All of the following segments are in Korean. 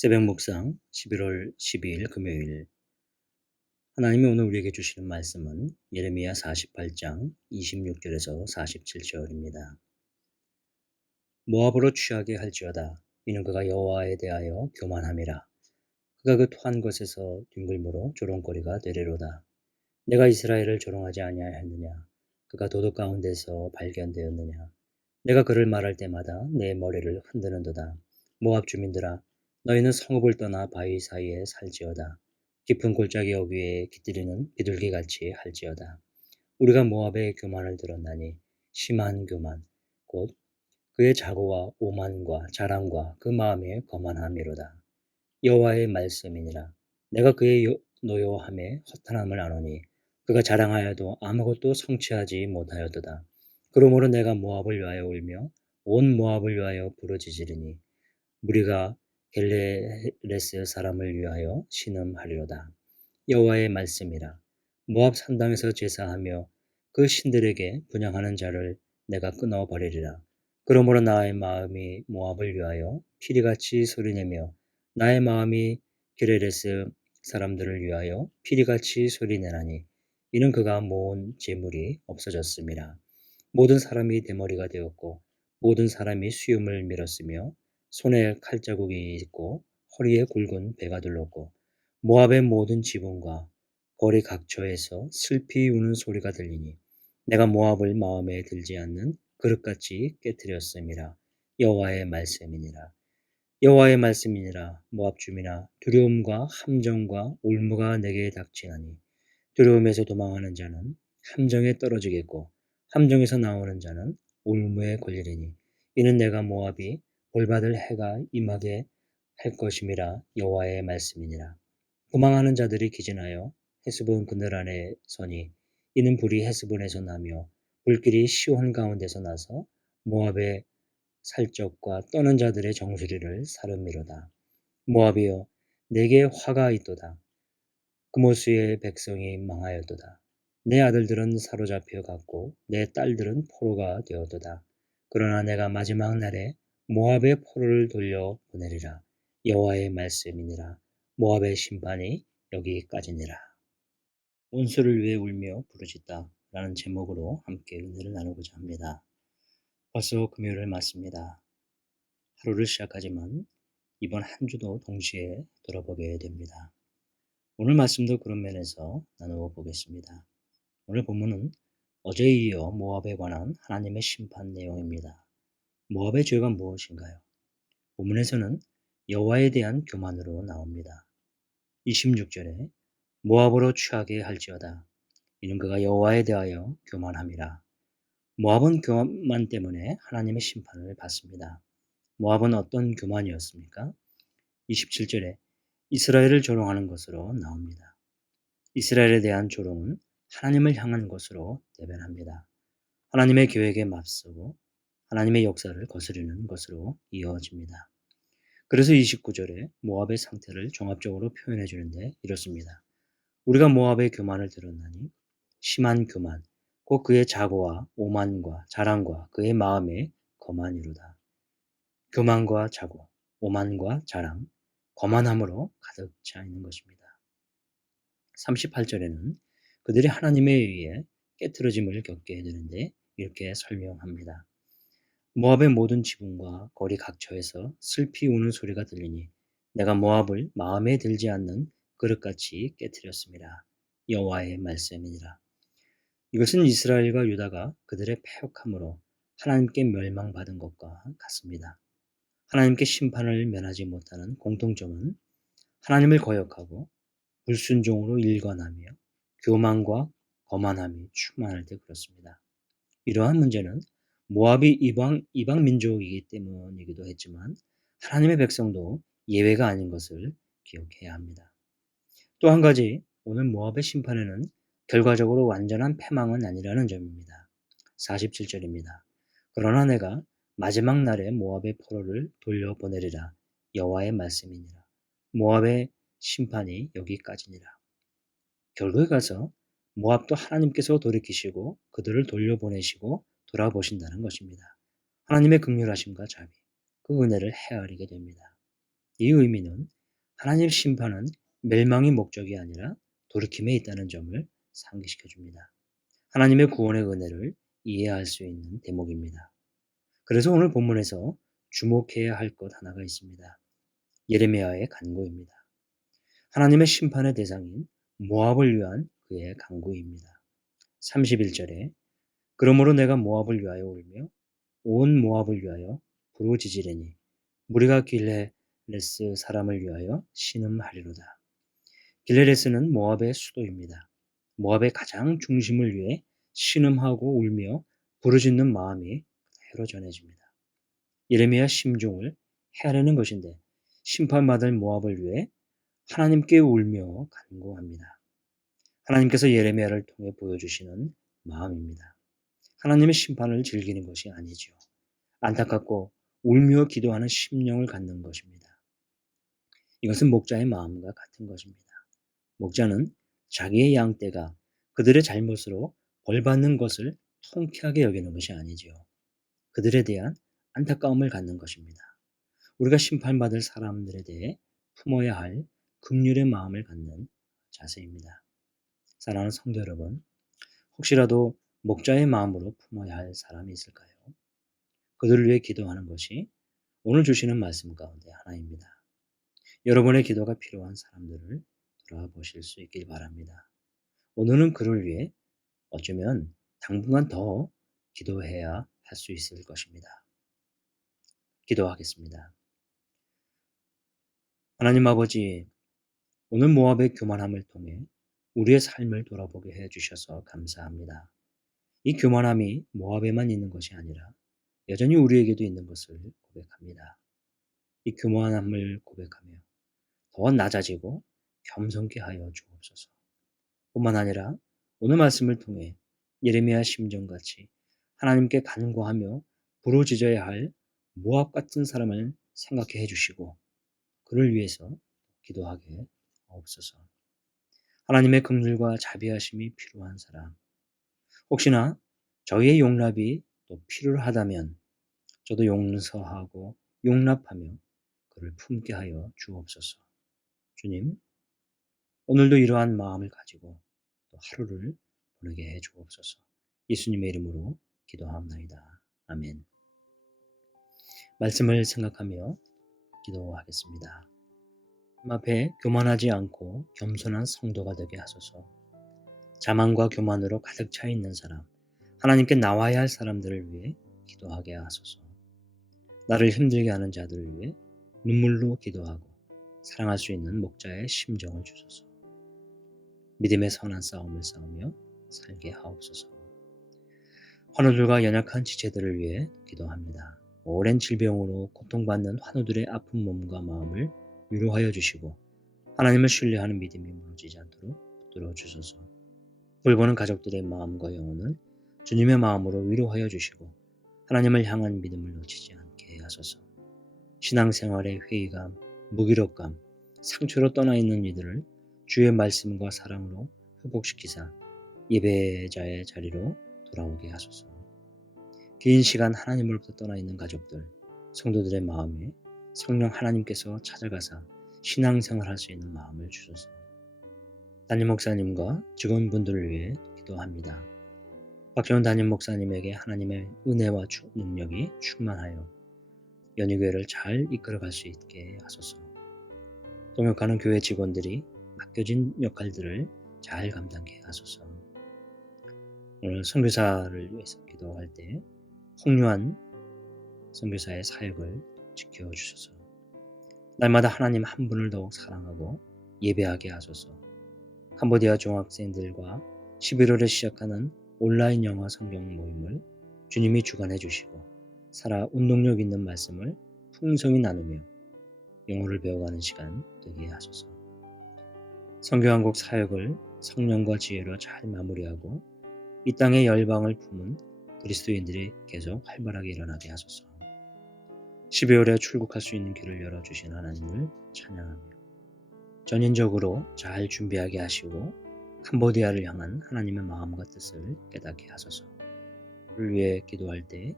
새벽 묵상 11월 12일 금요일. 하나님이 오늘 우리에게 주시는 말씀은 예레미야 48장 26절에서 47절입니다. 모압으로 취하게 할지어다. 이는 그가 여호와에 대하여 교만함이라. 그가 그 토한 것에서 뒹굴므로 조롱거리가 되리로다. 내가 이스라엘을 조롱하지 아니하였느냐. 그가 도둑 가운데서 발견되었느냐. 내가 그를 말할 때마다 내 머리를 흔드는도다. 모압 주민들아, 너희는 성읍을 떠나 바위 사이에 살지어다. 깊은 골짜기 어귀에 깃들이는 비둘기같이 할지어다. 우리가 모압의 교만을 들었나니 심한 교만, 곧 그의 자고와 오만과 자랑과 그 마음의 거만함이로다. 여호와의 말씀이니라. 내가 그의 노여함에 허탄함을 아노니 그가 자랑하여도 아무것도 성취하지 못하였도다. 그러므로 내가 모압을 위하여 울며 온 모압을 위하여 부르짖으리니 무리가 겔레레스 사람을 위하여 신음하리로다. 여호와의 말씀이라. 모압 산당에서 제사하며 그 신들에게 분향하는 자를 내가 끊어버리리라. 그러므로 나의 마음이 모압을 위하여 피리같이 소리내며 나의 마음이 게레레스 사람들을 위하여 피리같이 소리내나니 이는 그가 모은 재물이 없어졌음이라. 모든 사람이 대머리가 되었고 모든 사람이 수염을 밀었으며 손에 칼자국이 있고 허리에 굵은 배가 둘렀고 모압의 모든 지붕과 거리 각처에서 슬피 우는 소리가 들리니 내가 모압을 마음에 들지 않는 그릇같이 깨뜨렸음이라. 여호와의 말씀이니라. 여호와의 말씀이니라. 모압 주민아, 두려움과 함정과 올무가 내게 닥치나니 두려움에서 도망하는 자는 함정에 떨어지겠고 함정에서 나오는 자는 올무에 걸리리니 이는 내가 모압이 벌받을 해가 임하게 할 것임이라. 여호와의 말씀이니라. 도망하는 자들이 기진하여 헤스본 그늘 안에 서니 이는 불이 헤스본에서 나며 불길이 시온 가운데서 나서 모압의 살적과 떠는 자들의 정수리를 사름미로다. 모압이여, 내게 화가 있도다. 그모스의 백성이 망하였도다. 내 아들들은 사로잡혀 갔고 내 딸들은 포로가 되었도다. 그러나 내가 마지막 날에 모압의 포로를 돌려 보내리라. 여호와의 말씀이니라. 모압의 심판이 여기까지니라. 온수를 위해 울며 부르짖다 라는 제목으로 함께 은혜를 나누고자 합니다. 벌써 금요일을 맞습니다. 하루를 시작하지만 이번 한 주도 동시에 돌아보게 됩니다. 오늘 말씀도 그런 면에서 나누어 보겠습니다. 오늘 본문은 어제에 이어 모압에 관한 하나님의 심판 내용입니다. 모압의 죄가 무엇인가요? 본문에서는 여호와에 대한 교만으로 나옵니다. 26절에 모압으로 취하게 할지어다. 이는 그가 여호와에 대하여 교만함이라. 모압은 교만 때문에 하나님의 심판을 받습니다. 모압은 어떤 교만이었습니까? 27절에 이스라엘을 조롱하는 것으로 나옵니다. 이스라엘에 대한 조롱은 하나님을 향한 것으로 대변합니다. 하나님의 계획에 맞서고 하나님의 역사를 거스르는 것으로 이어집니다. 그래서 29절에 모압의 상태를 종합적으로 표현해 주는데 이렇습니다. 우리가 모압의 교만을 들었나니 심한 교만, 곧 그의 자고와 오만과 자랑과 그의 마음의 거만이로다. 교만과 자고, 오만과 자랑, 거만함으로 가득 차 있는 것입니다. 38절에는 그들이 하나님에 의해 깨트려짐을 겪게 되는데 이렇게 설명합니다. 모압의 모든 지붕과 거리 각처에서 슬피 우는 소리가 들리니 내가 모압을 마음에 들지 않는 그릇같이 깨트렸습니다. 여호와의 말씀이니라. 이것은 이스라엘과 유다가 그들의 패역함으로 하나님께 멸망받은 것과 같습니다. 하나님께 심판을 면하지 못하는 공통점은 하나님을 거역하고 불순종으로 일관하며 교만과 거만함이 충만할 때 그렇습니다. 이러한 문제는 모압이 이방 민족이기 때문이기도 했지만 하나님의 백성도 예외가 아닌 것을 기억해야 합니다. 또 한 가지, 오늘 모압의 심판에는 결과적으로 완전한 패망은 아니라는 점입니다. 47절입니다. 그러나 내가 마지막 날에 모압의 포로를 돌려보내리라. 여호와의 말씀이니라. 모압의 심판이 여기까지니라. 결국에 가서 모압도 하나님께서 돌이키시고 그들을 돌려보내시고 돌아보신다는 것입니다. 하나님의 긍휼하심과 자비, 그 은혜를 헤아리게 됩니다. 이 의미는 하나님 심판은 멸망이 목적이 아니라 돌이킴에 있다는 점을 상기시켜 줍니다. 하나님의 구원의 은혜를 이해할 수 있는 대목입니다. 그래서 오늘 본문에서 주목해야 할 것 하나가 있습니다. 예레미야의 간구입니다. 하나님의 심판의 대상인 모압을 위한 그의 간구입니다. 31절에 그러므로 내가 모압을 위하여 울며 온 모압을 위하여 부르짖으리니 무리가 길헤레스 사람을 위하여 신음하리로다. 길헤레스는 모압의 수도입니다. 모압의 가장 중심을 위해 신음하고 울며 부르짖는 마음이 그대로 전해집니다. 예레미야 심중을 헤아리는 것인데 심판받을 모압을 위해 하나님께 울며 간구합니다. 하나님께서 예레미야를 통해 보여주시는 마음입니다. 하나님의 심판을 즐기는 것이 아니지요. 안타깝고 울며 기도하는 심령을 갖는 것입니다. 이것은 목자의 마음과 같은 것입니다. 목자는 자기의 양떼가 그들의 잘못으로 벌받는 것을 통쾌하게 여기는 것이 아니지요. 그들에 대한 안타까움을 갖는 것입니다. 우리가 심판받을 사람들에 대해 품어야 할 긍휼의 마음을 갖는 자세입니다. 사랑하는 성도 여러분, 혹시라도 목자의 마음으로 품어야 할 사람이 있을까요? 그들을 위해 기도하는 것이 오늘 주시는 말씀 가운데 하나입니다. 여러분의 기도가 필요한 사람들을 돌아보실 수 있길 바랍니다. 오늘은 그를 위해 어쩌면 당분간 더 기도해야 할 수 있을 것입니다. 기도하겠습니다. 하나님 아버지, 오늘 모압의 교만함을 통해 우리의 삶을 돌아보게 해주셔서 감사합니다. 이 교만함이 모압에만 있는 것이 아니라 여전히 우리에게도 있는 것을 고백합니다. 이 교만함을 고백하며 더 낮아지고 겸손케 하여 주옵소서. 뿐만 아니라 오늘 말씀을 통해 예레미야 심정같이 하나님께 간구하며 부르짖어야 할 모압 같은 사람을 생각해 주시고 그를 위해서 기도하게 하옵소서. 하나님의 긍휼과 자비하심이 필요한 사람, 혹시나 저희의 용납이 또 필요하다면 저도 용서하고 용납하며 그를 품게 하여 주옵소서. 주님, 오늘도 이러한 마음을 가지고 또 하루를 보내게 해 주옵소서. 예수님의 이름으로 기도하옵나이다. 아멘. 말씀을 생각하며 기도하겠습니다. 하나님 앞에 교만하지 않고 겸손한 성도가 되게 하소서. 자만과 교만으로 가득 차 있는 사람, 하나님께 나와야 할 사람들을 위해 기도하게 하소서. 나를 힘들게 하는 자들을 위해 눈물로 기도하고 사랑할 수 있는 목자의 심정을 주소서. 믿음의 선한 싸움을 싸우며 살게 하옵소서. 환우들과 연약한 지체들을 위해 기도합니다. 오랜 질병으로 고통받는 환우들의 아픈 몸과 마음을 위로하여 주시고 하나님을 신뢰하는 믿음이 무너지지 않도록 붙들어 주소서. 돌보는 가족들의 마음과 영혼을 주님의 마음으로 위로하여 주시고 하나님을 향한 믿음을 놓치지 않게 하소서. 신앙생활의 회의감, 무기력감, 상처로 떠나 있는 이들을 주의 말씀과 사랑으로 회복시키사 예배자의 자리로 돌아오게 하소서. 긴 시간 하나님으로부터 떠나 있는 가족들, 성도들의 마음에 성령 하나님께서 찾아가사 신앙생활할 수 있는 마음을 주소서. 담임 목사님과 직원분들을 위해 기도합니다. 박지원 담임 목사님에게 하나님의 은혜와 능력이 충만하여 연희교회를 잘 이끌어갈 수 있게 하소서. 동역하는 교회 직원들이 맡겨진 역할들을 잘 감당케 하소서. 오늘 선교사를 위해서 기도할 때 홍유한 선교사의 사역을 지켜주소서. 날마다 하나님 한 분을 더욱 사랑하고 예배하게 하소서. 캄보디아 중학생들과 11월에 시작하는 온라인 영어 성경 모임을 주님이 주관해 주시고 살아 운동력 있는 말씀을 풍성히 나누며 영어를 배워가는 시간 되게 하소서. 선교한국 사역을 성령과 지혜로 잘 마무리하고 이 땅의 열방을 품은 그리스도인들이 계속 활발하게 일어나게 하소서. 12월에 출국할 수 있는 길을 열어주신 하나님을 찬양하며 전인적으로 잘 준비하게 하시고 캄보디아를 향한 하나님의 마음과 뜻을 깨닫게 하소서. 그를 위해 기도할 때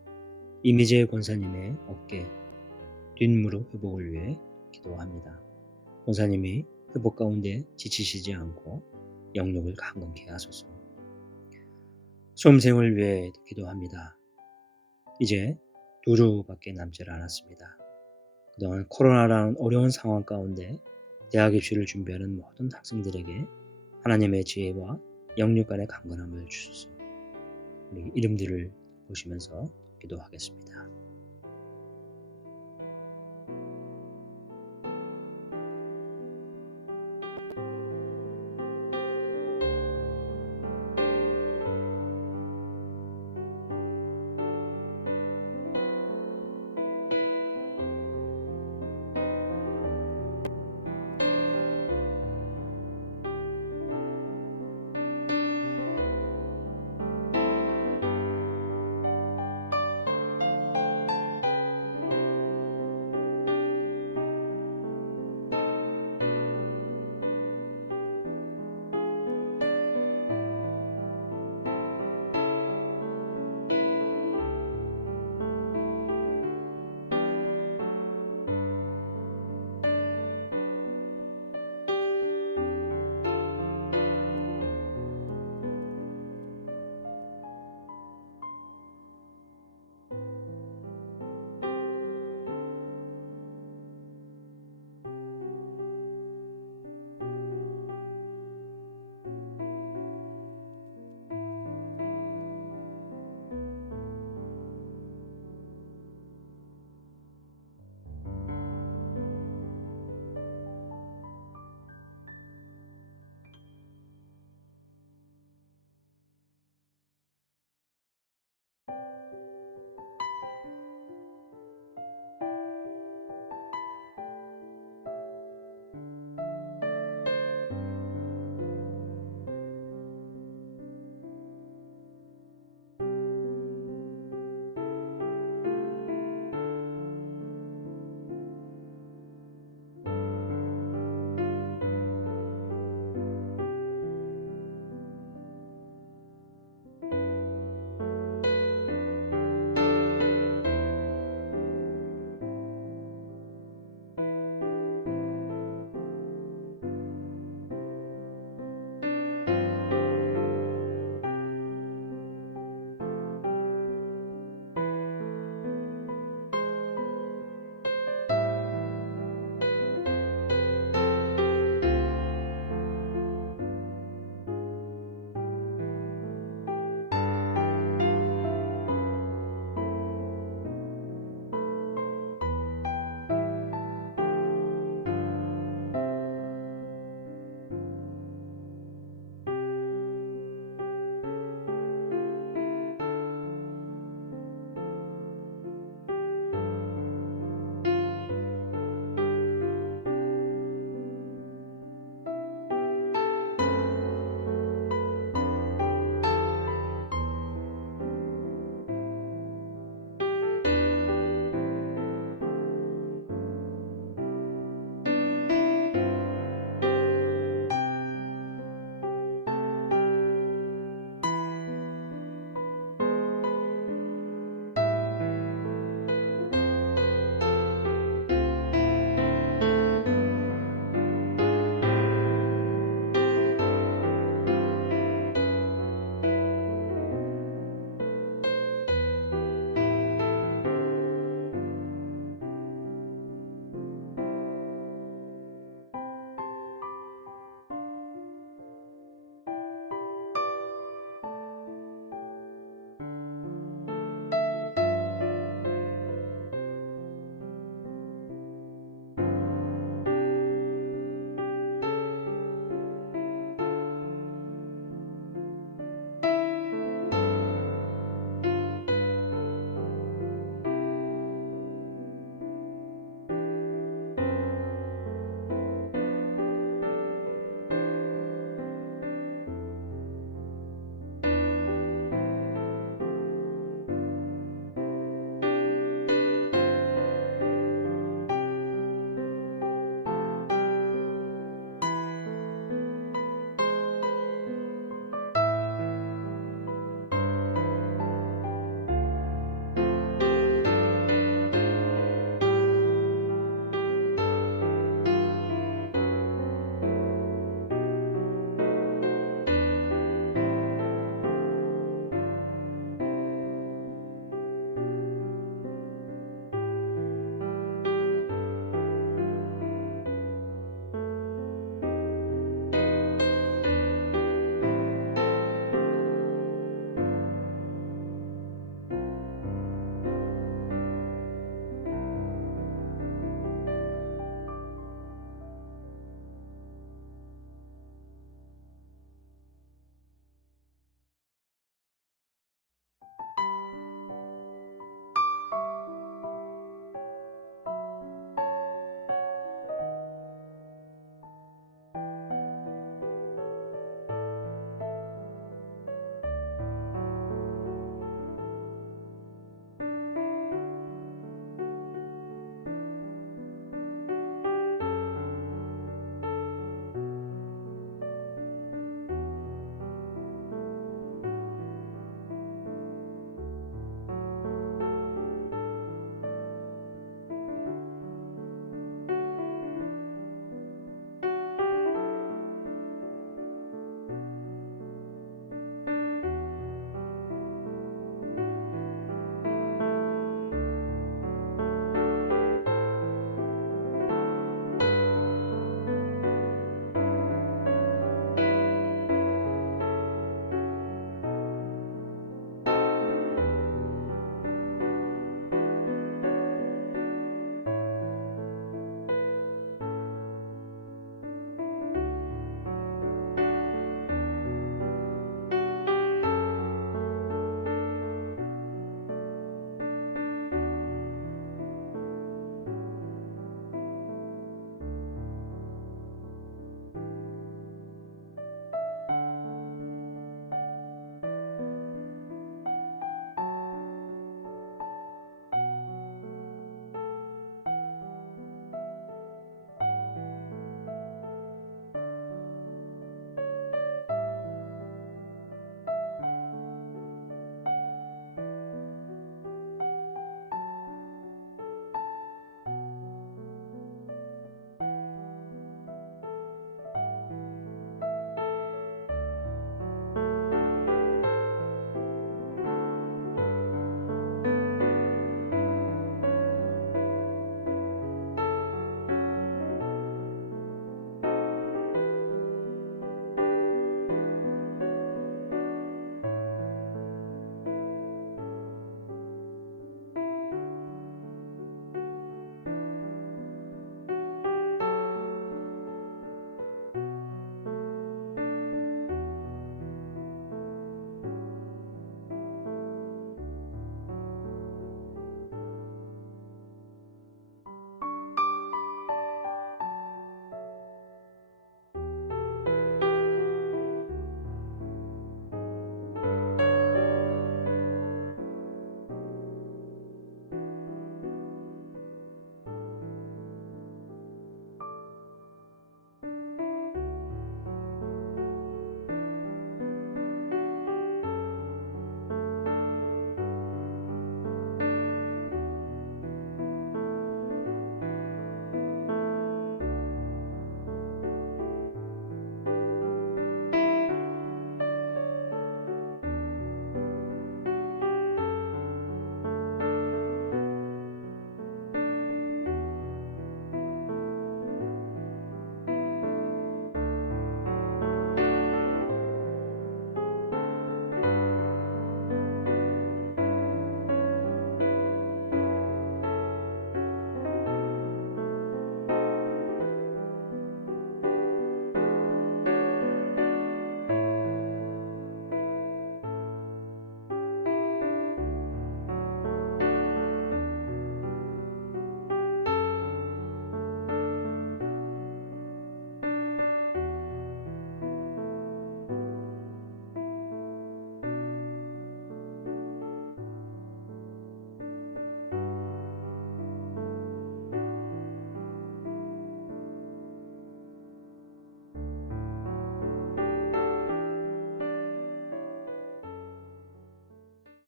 이미재 권사님의 어깨, 뒷무릎 회복을 위해 기도합니다. 권사님이 회복 가운데 지치시지 않고 영육을 강건케 하소서. 수험생을 위해 기도합니다. 이제 2주밖에 남지 않았습니다. 그동안 코로나라는 어려운 상황 가운데 대학 입시를 준비하는 모든 학생들에게 하나님의 지혜와 영육 간의 강건함을 주소서. 우리 이름들을 보시면서 기도하겠습니다.